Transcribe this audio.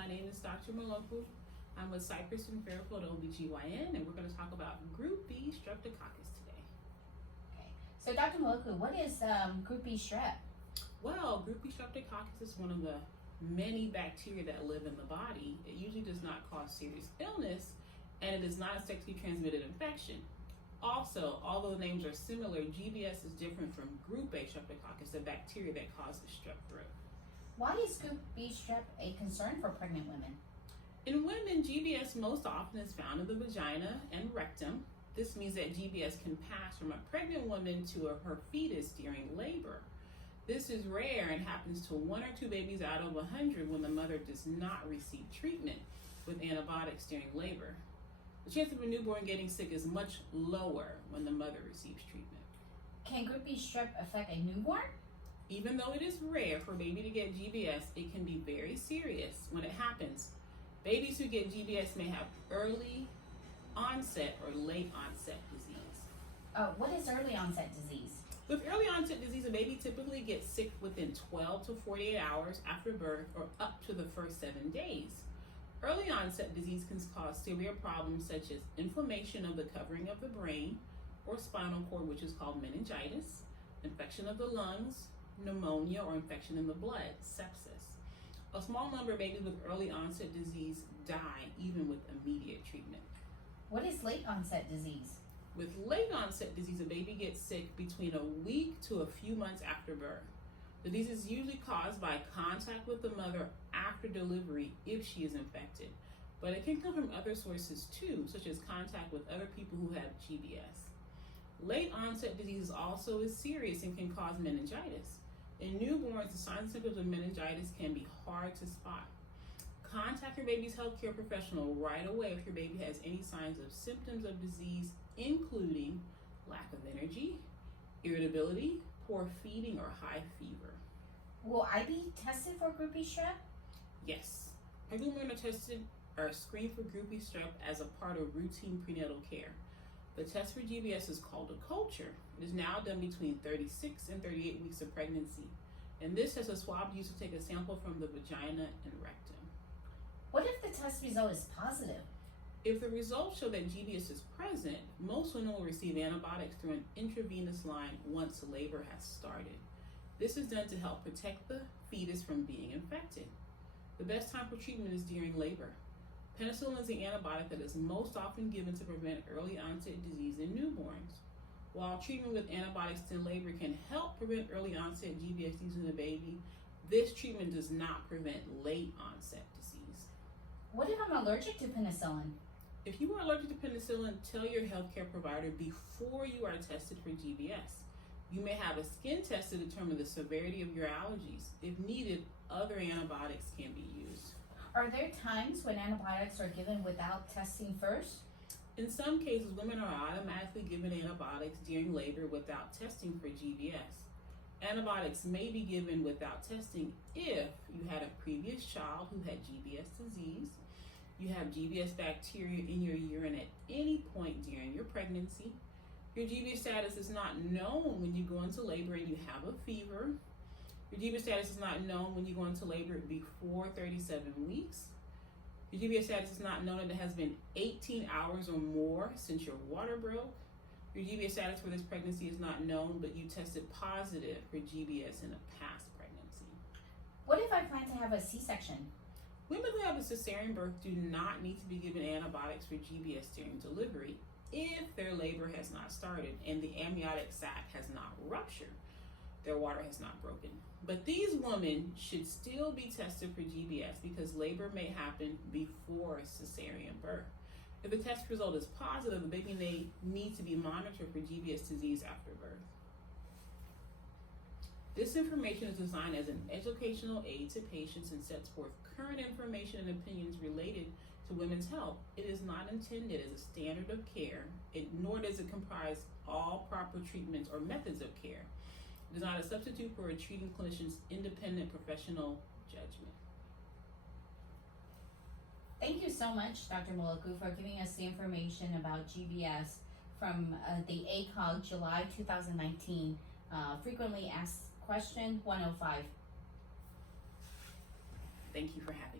My name is Dr. Muolokwu. I'm with Cypress and Fairbank OBGYN, and we're going to talk about Group B Streptococcus today. Okay. So, Dr. Muolokwu, what is Group B strep? Well, Group B Streptococcus is one of the many bacteria that live in the body. It usually does not cause serious illness, and it is not a sexually transmitted infection. Also, although the names are similar, GBS is different from Group A Streptococcus, the bacteria that causes strep throat. Why is Group B strep a concern for pregnant women? In women, GBS most often is found in the vagina and rectum. This means that GBS can pass from a pregnant woman to her fetus during labor. This is rare and happens to 1 or 2 babies out of 100 when the mother does not receive treatment with antibiotics during labor. The chance of a newborn getting sick is much lower when the mother receives treatment. Can Group B strep affect a newborn? Even though it is rare for a baby to get GBS, it can be very serious when it happens. Babies who get GBS may have early onset or late onset disease. What is early onset disease? With early onset disease, a baby typically gets sick within 12 to 48 hours after birth or up to the first 7 days. Early onset disease can cause severe problems such as inflammation of the covering of the brain or spinal cord, which is called meningitis, infection of the lungs, pneumonia, or infection in the blood, sepsis. A small number of babies with early onset disease die even with immediate treatment. What is late onset disease? With late onset disease, a baby gets sick between a week to a few months after birth. The disease is usually caused by contact with the mother after delivery if she is infected, but it can come from other sources too, such as contact with other people who have GBS. Late onset disease also is serious and can cause meningitis. In newborns, the signs and symptoms of meningitis can be hard to spot. Contact your baby's healthcare professional right away if your baby has any signs of symptoms of disease, including lack of energy, irritability, poor feeding, or high fever. Will I be tested for Group B strep? Yes. Pregnant women are screened for Group B strep as a part of routine prenatal care. The test for GBS is called a culture. It is now done between 36 and 38 weeks of pregnancy. And this has a swab used to take a sample from the vagina and rectum. What if the test result is positive? If the results show that GBS is present, most women will receive antibiotics through an intravenous line once labor has started. This is done to help protect the fetus from being infected. The best time for treatment is during labor. Penicillin is the antibiotic that is most often given to prevent early onset disease in newborns. While treatment with antibiotics in labor can help prevent early onset GBS disease in the baby, this treatment does not prevent late onset disease. What if I'm allergic to penicillin? If you are allergic to penicillin, tell your healthcare provider before you are tested for GBS. You may have a skin test to determine the severity of your allergies. If needed, other antibiotics can be used. Are there times when antibiotics are given without testing first? In some cases, women are automatically given antibiotics during labor without testing for GBS. Antibiotics may be given without testing if you had a previous child who had GBS disease, you have GBS bacteria in your urine at any point during your pregnancy, your GBS status is not known when you go into labor and you have a fever, your GBS status is not known when you go into labor before 37 weeks, your GBS status is not known that it has been 18 hours or more since your water broke, your GBS status for this pregnancy is not known, but you tested positive for GBS in a past pregnancy. What if I plan to have a C-section? Women who have a cesarean birth do not need to be given antibiotics for GBS during delivery if their labor has not started and the amniotic sac has not ruptured, their water has not broken. But these women should still be tested for GBS because labor may happen before cesarean birth. If the test result is positive, the baby may need to be monitored for GBS disease after birth. This information is designed as an educational aid to patients and sets forth current information and opinions related to women's health. It is not intended as a standard of care, nor does it comprise all proper treatments or methods of care. It is not a substitute for a treating clinician's independent professional judgment. Thank you so much, Dr. Muolokwu, for giving us the information about GBS from the ACOG July 2019 Frequently Asked Question 105. Thank you for having me.